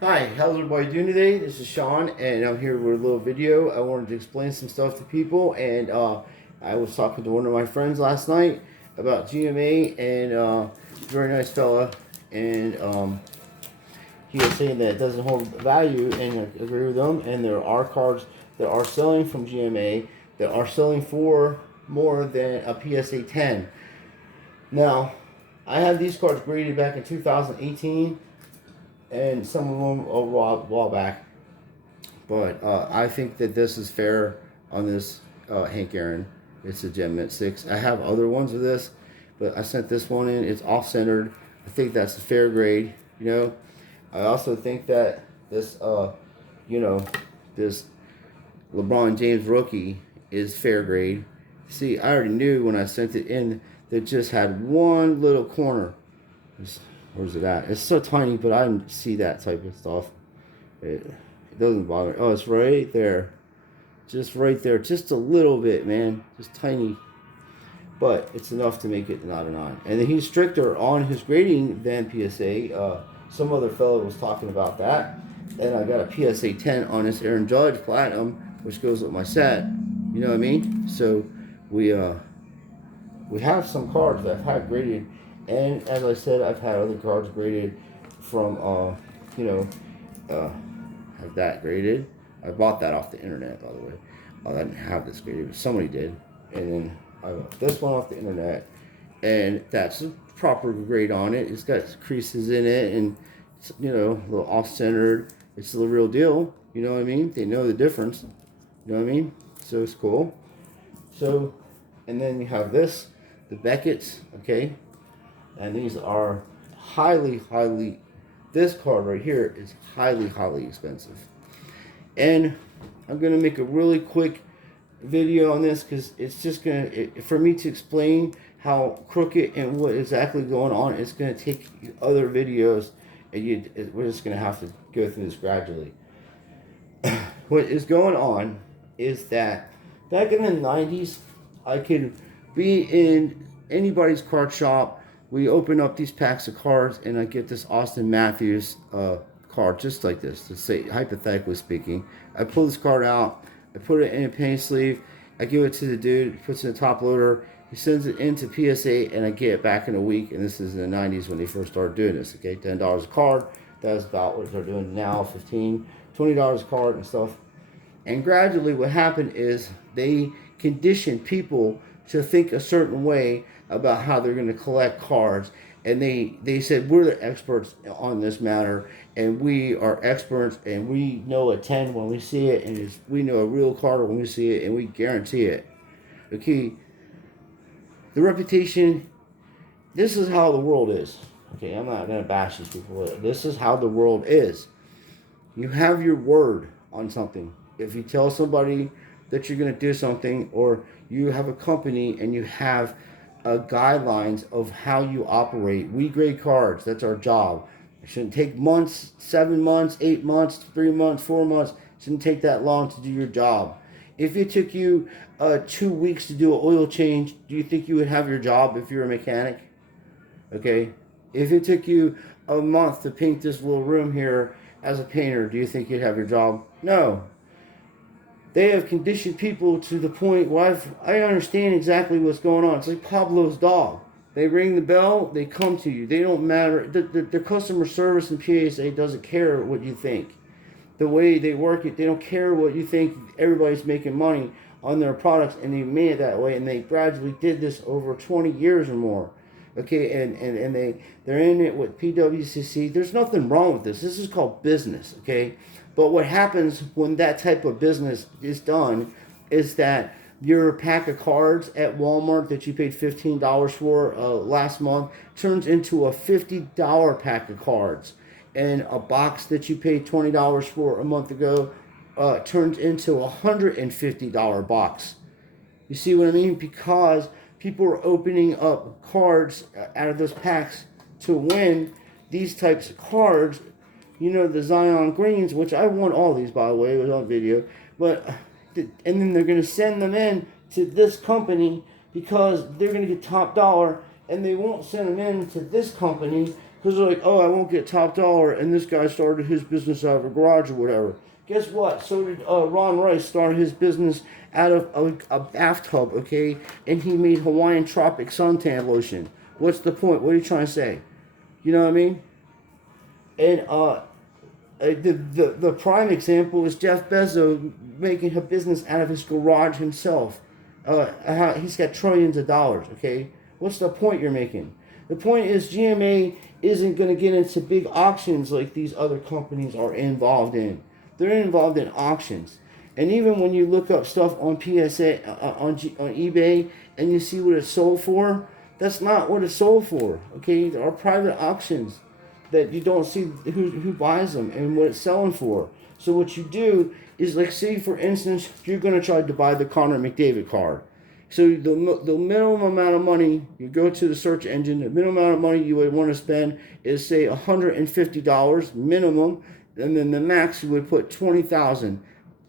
Hi, how's everybody doing today? This is Sean, and I'm here with a little video. I wanted to explain some stuff to people, and I was talking to one of my friends last night about GMA, and very nice fella, and he was saying that it doesn't hold value, and I agree with him. And there are cards that are selling from GMA that are selling for more than a PSA 10. Now, I have these cards graded back in 2018 and some of them a while back. But I think that this is fair on this Hank Aaron. It's a Gem Mint 6. I have other ones of this, but I sent this one in. It's off-centered. I think that's a fair grade, you know. I also think that this, this LeBron James rookie is fair grade. See, I already knew when I sent it in that it just had one little corner. Where's it at? It's so tiny, but I didn't see that type of stuff. It doesn't bother. Oh, it's right there. Just right there. Just a little bit, man. Just tiny. But it's enough to make it not a 9. And then he's stricter on his grading than PSA. Some other fellow was talking about that. And I got a PSA 10 on this Aaron Judge Platinum, which goes with my set. You know what I mean? So we have some cards that I've had graded, and as I said, I've had other cards graded from have that graded. I bought that off the internet, by the way. I didn't have this graded, but somebody did, and then I bought this one off the internet, and that's a proper grade on it. It's got creases in it, and it's, a little off-centered. It's the real deal. You know what I mean? They know the difference. You know what I mean? So it's cool. So, and then you have this, the Beckett's, okay? And these are highly, this card right here is highly expensive. And I'm going to make a really quick video on this because it's just going to, for me to explain how crooked and what exactly going on, it's going to take other videos, and we're just going to have to go through this gradually. What is going on is that back in the 90s, I could be in anybody's card shop. We open up these packs of cards, and I get this Austin Matthews card just like this. To say, hypothetically speaking, I pull this card out, I put it in a penny sleeve, I give it to the dude, puts it in the top loader, he sends it into PSA, and I get it back in a week. And this is in the 90s when they first started doing this. Okay, $10 a card. That's about what they're doing now, $15, $20 a card and stuff. And gradually, what happened is they conditioned people to think a certain way about how they're going to collect cards. And they said, we're the experts on this matter, and we are experts, and we know a 10 when we see it, and we know a real card when we see it, and we guarantee it. Okay, the reputation, this is how the world is. Okay, I'm not going to bash these people. This is how the world is. You have your word on something. If you tell somebody that you're going to do something, or you have a company and you have guidelines of how you operate, we grade cards. That's our job. It shouldn't take months, 7 months, 8 months, 3 months, 4 months. It shouldn't take that long to do your job. If it took you 2 weeks to do an oil change, do you think you would have your job if you're a mechanic? Okay. If it took you a month to paint this little room here as a painter, do you think you'd have your job? No. They have conditioned people to the point where I understand exactly what's going on. It's like Pablo's dog. They ring the bell, they come to you. They don't matter. The customer service in PSA doesn't care what you think. The way they work it, they don't care what you think. Everybody's making money on their products, and they made it that way, and they gradually did this over 20 years or more. Okay, and they're in it with PWCC. There's nothing wrong with this. This is called business, okay? But what happens when that type of business is done is that your pack of cards at Walmart that you paid $15 for last month turns into a $50 pack of cards. And a box that you paid $20 for a month ago turns into a $150 box. You see what I mean? Because people are opening up cards out of those packs to win these types of cards. You know, the Zion Greens, which I won all these, by the way, it was on video. But, and then they're going to send them in to this company because they're going to get top dollar, and they won't send them in to this company Because they're like, oh, I won't get top dollar, and this guy started his business out of a garage or whatever. Guess what? So did Ron Rice start his business out of a bathtub, okay? And he made Hawaiian Tropic suntan lotion. What's the point? What are you trying to say? You know what I mean? And the prime example is Jeff Bezos making a business out of his garage himself. He's got trillions of dollars, okay? What's the point you're making? The point is GMA isn't going to get into big auctions like these other companies are involved in. They're involved in auctions. And even when you look up stuff on PSA, on eBay, and you see what it's sold for, that's not what it's sold for, okay? There are private auctions that you don't see who buys them and what it's selling for. So what you do is, like, say for instance, you're going to try to buy the Connor McDavid card. So the minimum amount of money, you go to the search engine, the minimum amount of money you would want to spend is, say, $150 minimum, and then the max you would put $20,000.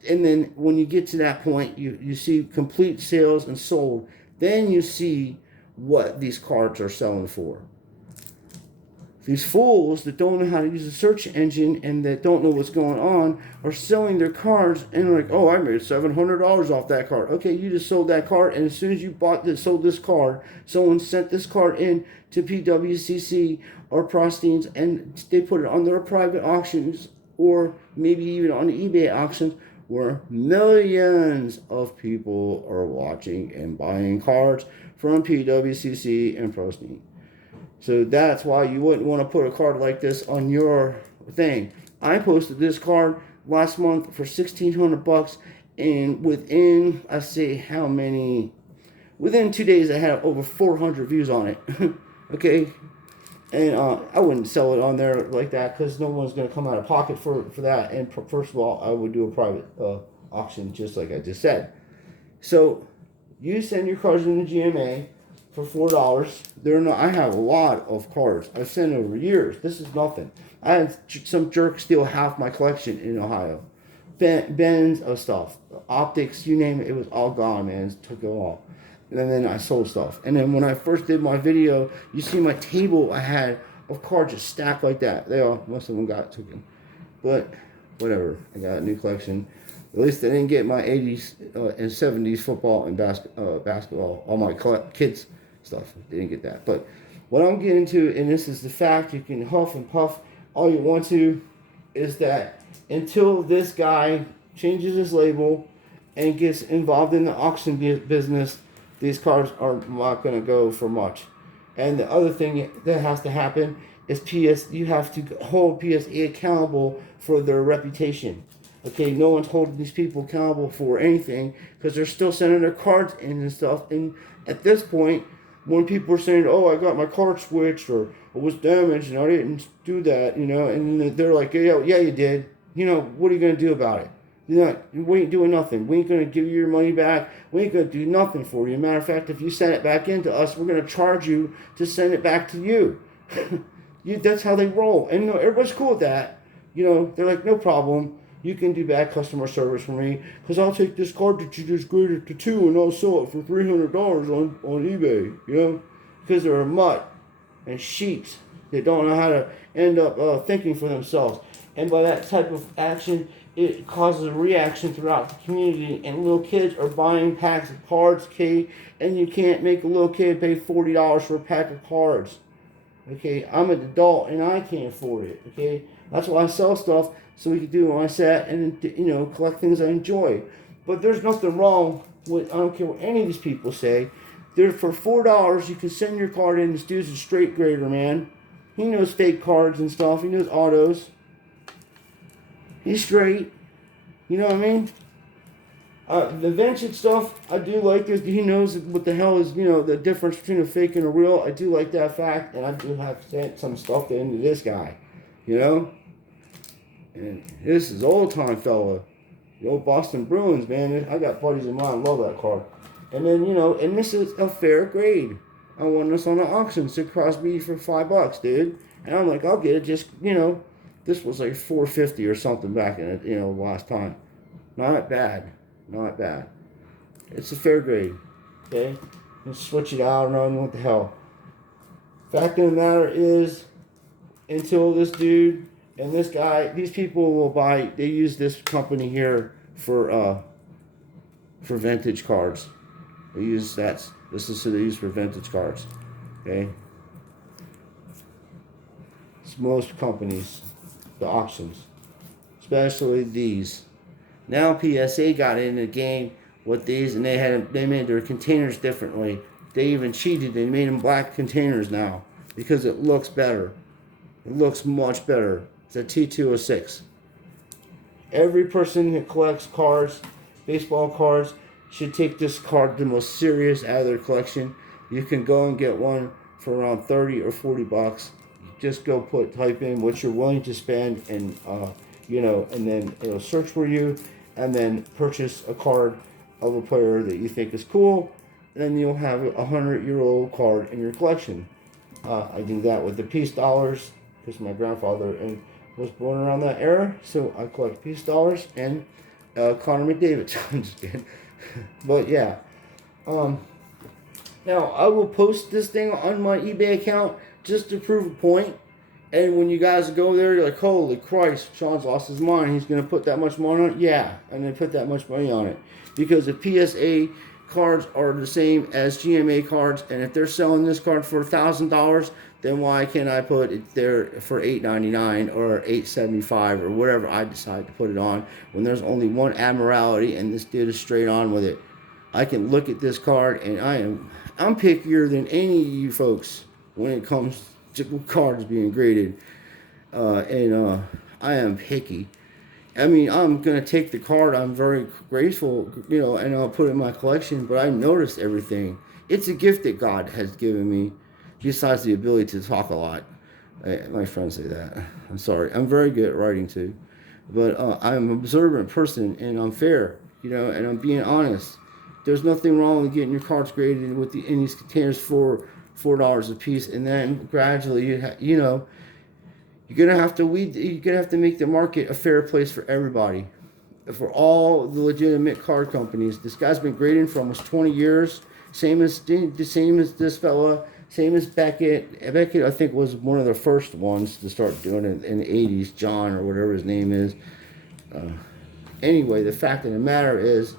And then when you get to that point, you see complete sales and sold. Then you see what these cards are selling for. These fools that don't know how to use a search engine and that don't know what's going on are selling their cards and like, oh, I made $700 off that card. Okay, you just sold that card, and as soon as you sold this card, someone sent this card in to PWCC or Prosteins, and they put it on their private auctions or maybe even on eBay auctions, where millions of people are watching and buying cards from PWCC and Prostein. So that's why you wouldn't want to put a card like this on your thing. I posted this card last month for $1,600, and within, I say how many, within 2 days I had over 400 views on it. Okay, and I wouldn't sell it on there like that because no one's going to come out of pocket for that. And first of all, I would do a private auction just like I just said. So you send your cards into GMA for $4. I have a lot of cards I've sent over years. This is nothing. I had some jerk steal half my collection in Ohio. Bins of stuff, optics, you name it, it was all gone, man. It took it all. And then I sold stuff. And then when I first did my video, you see my table I had of cards just stacked like that. Most of them got taken. But whatever, I got a new collection. At least I didn't get my 80s and 70s football and basketball, all my kids stuff. They didn't get that. But what I'm getting to, and this is the fact, you can huff and puff all you want to, is that until this guy changes his label and gets involved in the auction business, these cards are not going to go for much. And the other thing that has to happen is you have to hold PSA accountable for their reputation. Okay, no one's holding these people accountable for anything because they're still sending their cards in and stuff. And at this point, when people are saying, oh, I got my card switched or it was damaged and I didn't do that, and they're like, yeah, you did. What are you going to do about it? We ain't doing nothing. We ain't going to give you your money back. We ain't going to do nothing for you. Matter of fact, if you send it back into us, we're going to charge you to send it back to you. That's how they roll. And everybody's cool with that. They're like, no problem. You can do bad customer service for me because I'll take this card that you just graded to 2 and I'll sell it for $300 on eBay, because they're a mutt and sheeps that don't know how to end up thinking for themselves. And by that type of action, it causes a reaction throughout the community, and little kids are buying packs of cards, okay? And you can't make a little kid pay $40 for a pack of cards, okay? I'm an adult and I can't afford it, okay? That's why I sell stuff, so we can do my set and collect things I enjoy. But there's nothing wrong with, I don't care what any of these people say. For $4 you can send your card in. This dude's a straight grader, man. He knows fake cards and stuff. He knows autos. He's straight. You know what I mean? The vintage stuff, I do like this. He knows what the hell is, the difference between a fake and a real. I do like that fact, and I do have sent some stuff into this guy, And this is old time fella. The old Boston Bruins, man. I got buddies of mine love that card. And then, and this is a fair grade. I won this on an auction. Sid Crosby for $5, dude. And I'm like, I'll get it. Just, this was like $4.50 or something back in it, last time. Not bad. Not bad. It's a fair grade. Okay? Just switch it out and run. What the hell? Fact of the matter is, until this dude and this guy, these people will buy. They use this company here for vintage cards. They use that. This is who they use for vintage cards. Okay. It's most companies, the auctions, especially these. Now PSA got in the game with these, and they made their containers differently. They even cheated. They made them black containers now because it looks better. It looks much better. It's a T206. Every person that collects cards, baseball cards, should take this card the most serious out of their collection. You can go and get one for around 30 or 40 bucks. Just go type in what you're willing to spend, and and then it'll search for you, and then purchase a card of a player that you think is cool. And then you'll have a 100-year-old card in your collection. I do that with the peace dollars because my grandfather was born around that era, so I collect peace dollars and Connor McDavid. I'm just kidding. But yeah. Now I will post this thing on my eBay account just to prove a point. And when you guys go there, you're like, holy Christ, Sean's lost his mind. He's going to put that much money on it? Yeah, I'm going to put that much money on it. Because if PSA cards are the same as GMA cards, and if they're selling this card for $1,000, then why can't I put it there for $8.99 or $8.75 or whatever I decide to put it on when there's only one Admiralty and this dude is straight on with it? I can look at this card, and I'm pickier than any of you folks when it comes to cards being graded, and I am picky. I mean, I'm gonna take the card. I'm very grateful, and I'll put it in my collection. But I noticed everything. It's a gift that God has given me, besides the ability to talk a lot. My friends say that. I'm sorry. I'm very good at writing too, but I'm an observant person, and I'm fair, and I'm being honest. There's nothing wrong with getting your cards graded in these containers for $4 a piece, and then gradually you're gonna have to make the market a fair place for everybody, for all the legitimate card companies. This guy's been grading for almost 20 years. Same as this fella. Same as Beckett. Beckett, I think, was one of the first ones to start doing it in the 80s. John, or whatever his name is. Anyway, the fact of the matter is,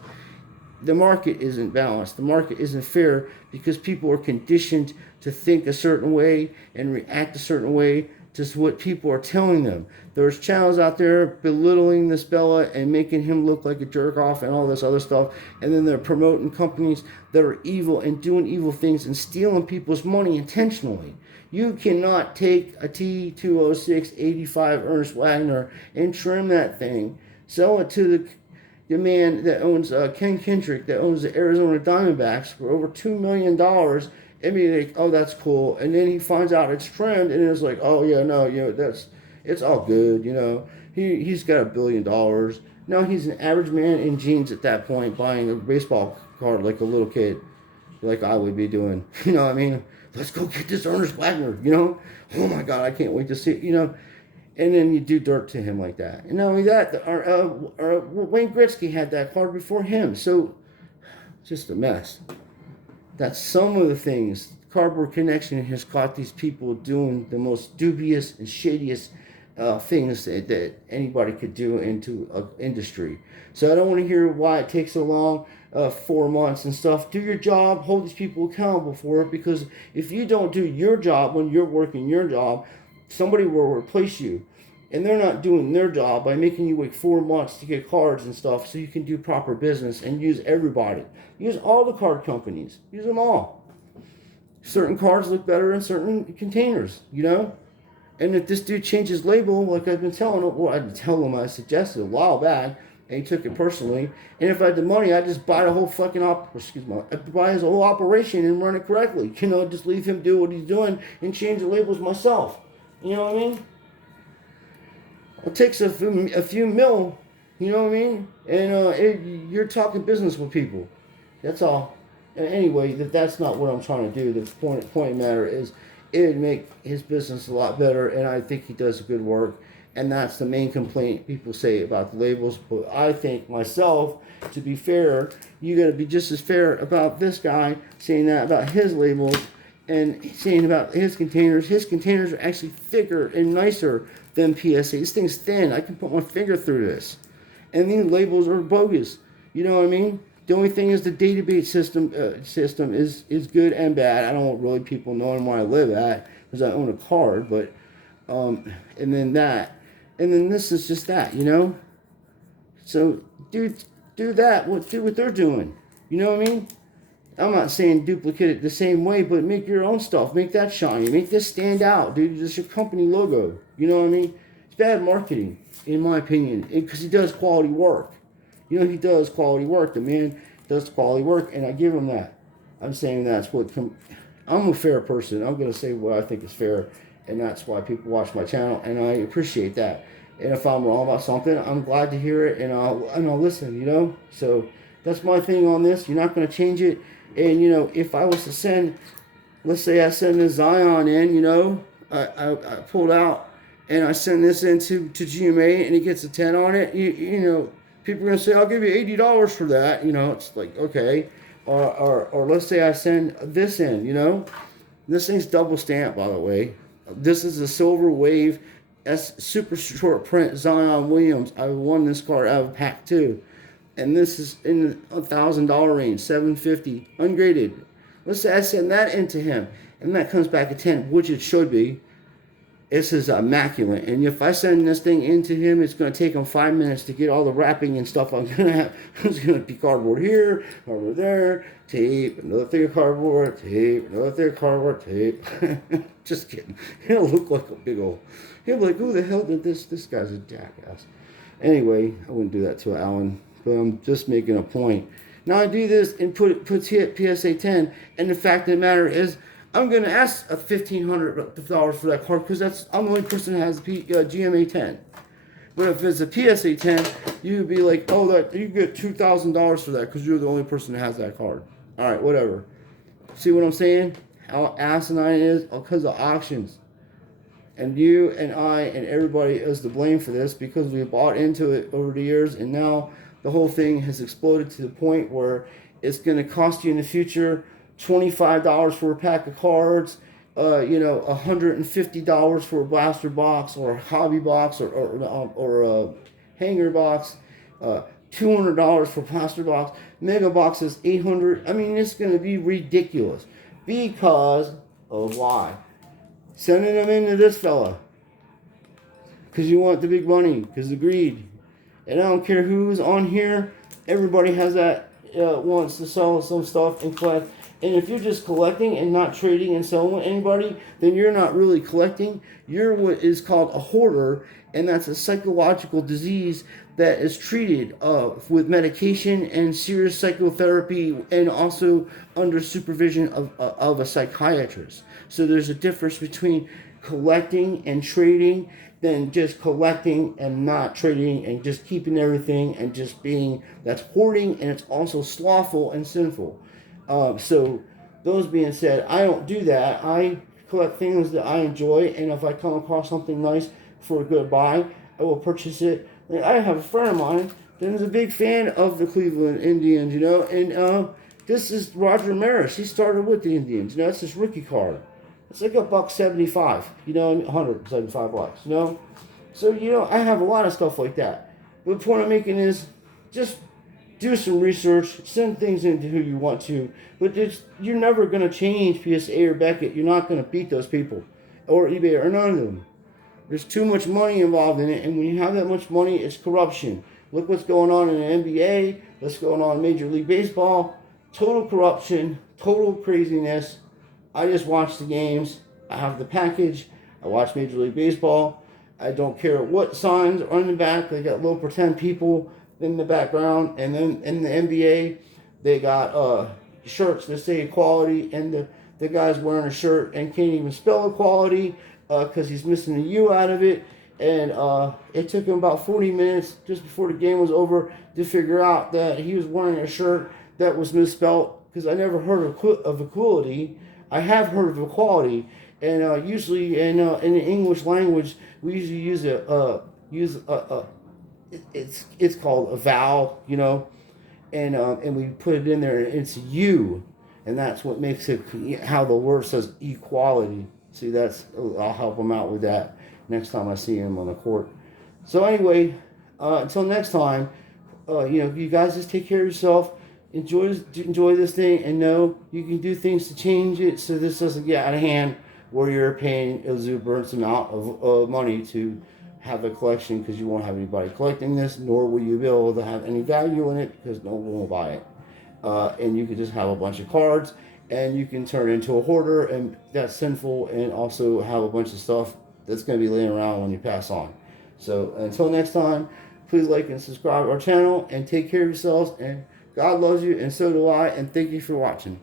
the market isn't balanced. The market isn't fair because people are conditioned to think a certain way and react a certain way to what people are telling them. There's channels out there belittling this fella and making him look like a jerk off and all this other stuff. And then they're promoting companies that are evil and doing evil things and stealing people's money intentionally. You cannot take a T206 85 Ernest Wagner and trim that thing, sell it to the man that owns Ken Kendrick, that owns the Arizona Diamondbacks, for over $2 million. I mean, like, oh, that's cool. And then he finds out it's trimmed, and it's like, oh yeah, no, it's all good, He's got $1 billion. No, he's an average man in jeans at that point, buying a baseball card like a little kid, like I would be doing. You know what I mean? Let's go get this Ernest Wagner. Oh my God, I can't wait to see it. And then you do dirt to him like that. And not only that, Wayne Gretzky had that card before him. So, just a mess. That's some of the things. Cardboard Connection has caught these people doing the most dubious and shadiest things that anybody could do into an industry. So I don't want to hear why it takes so long, 4 months and stuff. Do your job. Hold these people accountable for it. Because if you don't do your job when you're working your job, somebody will replace you, and they're not doing their job by making you wait 4 months to get cards and stuff so you can do proper business and use everybody. Use all the card companies. Use them all. Certain cards look better in certain containers, And if this dude changes label, like I've been telling him, well, I didn't tell him, I suggested a while back, and he took it personally. And if I had the money, I'd just buy the whole fucking I'd buy his whole operation and run it correctly. Just leave him do what he's doing and change the labels myself. You know what I mean? It takes a few mil, you know what I mean? And you're talking business with people. That's all. And anyway, that's not what I'm trying to do. The point of the matter is, it would make his business a lot better, and I think he does good work. And that's the main complaint people say about the labels. But I think myself, to be fair, you got to be just as fair about this guy saying that about his labels and saying about his containers are actually thicker and nicer than PSA. This thing's thin. I can put my finger through this. And these labels are bogus. You know what I mean? The only thing is the database system is good and bad. I don't want really people knowing where I live at because I own a card, but and then that, and then this is just that, you know. So do that. Do what they're doing. You know what I mean? I'm not saying duplicate it the same way, but make your own stuff. Make that shiny. Make this stand out, dude. This is your company logo. You know what I mean? It's bad marketing, in my opinion, because he does quality work. You know, he does quality work. The man does quality work, and I give him that. I'm saying that's what... I'm a fair person. I'm going to say what I think is fair, and that's why people watch my channel, and I appreciate that. And if I'm wrong about something, I'm glad to hear it, and I'll listen, you know? So that's my thing on this. You're not going to change it. And, you know, if I was to send... Let's say I send a Zion in, you know? I pulled out, and I send this into GMA, and it gets a 10 on it, you know... People are going to say, I'll give you $80 for that. You know, it's like, okay. Or let's say I send this in, you know. This thing's double stamped, by the way. This is a Silver Wave super short print Zion Williams. I won this card out of pack 2. And this is in the $1,000 range, $750, ungraded. Let's say I send that into him. And that comes back at 10, which it should be. This is immaculate, and if I send this thing into him, it's going to take him 5 minutes to get all the wrapping and stuff I'm going to have. It's going to be cardboard here, cardboard there, tape, another thing of cardboard, tape, another thing of cardboard, tape. Just kidding. He'll look like a big old... He'll be like, who the hell did this? This guy's a jackass. Anyway, I wouldn't do that to Alan, but I'm just making a point. Now I do this and put PSA 10, and the fact of the matter is, I'm going to ask $1,500 for that card because I'm the only person that has the GMA 10. But if it's a PSA 10, you'd be like, oh, you get $2,000 for that because you're the only person that has that card. All right, whatever. See what I'm saying? How asinine it is? Because of auctions. And you and I and everybody is to blame for this because we bought into it over the years, and now the whole thing has exploded to the point where it's going to cost you in the future $25 for a pack of cards, you know, $150 for a blaster box or a hobby box or a hanger box, $200 for blaster box, mega boxes $800. I mean, it's going to be ridiculous because of why? Sending them into this fella because you want the big money, because of greed. And I don't care who's on here. Everybody has that wants to sell some stuff and collect. And if you're just collecting and not trading and selling with anybody, then you're not really collecting. You're what is called a hoarder, and that's a psychological disease that is treated with medication and serious psychotherapy, and also under supervision of a psychiatrist. So there's a difference between collecting and trading than just collecting and not trading and just keeping everything and just being, that's hoarding, and it's also slothful and sinful. So those being said, I don't do that. I collect things that I enjoy, and if I come across something nice for a good buy, I will purchase it. Like, I have a friend of mine that is a big fan of the Cleveland Indians, you know, and this is Roger Maris. He started with the Indians, you know, that's his rookie card. It's like $175, you know, $175, you know. So, you know, I have a lot of stuff like that. But the point I'm making is just do some research, send things into who you want to, but you're never going to change PSA or Beckett. You're not going to beat those people, or eBay, or none of them. There's too much money involved in it, and when you have that much money, it's corruption. Look what's going on in the NBA, what's going on in Major League Baseball. Total corruption, total craziness. I just watch the games. I have the package. I watch Major League Baseball. I don't care what signs are in the back. They got little pretend people in the background, and then in the NBA, they got shirts that say equality, and the guy's wearing a shirt and can't even spell equality because he's missing the U out of it, and it took him about 40 minutes just before the game was over to figure out that he was wearing a shirt that was misspelled, because I never heard of equality. I have heard of equality, and usually in the English language, we usually use it's called a vowel, you know, and we put it in there, and it's you. and that's what makes it how the word says equality. See, I'll help them out with that next time I see him on the court. So anyway, until next time, you guys just take care of yourself. Enjoy this thing, and know you can do things to change it so this doesn't get out of hand where you're paying a exuberant amount of money to have a collection, because you won't have anybody collecting this, nor will you be able to have any value in it because no one will buy it. And you can just have a bunch of cards, and you can turn into a hoarder, and that's sinful, and also have a bunch of stuff that's going to be laying around when you pass on. So until next time, please like and subscribe to our channel, and take care of yourselves, and God loves you, and so do I, and thank you for watching.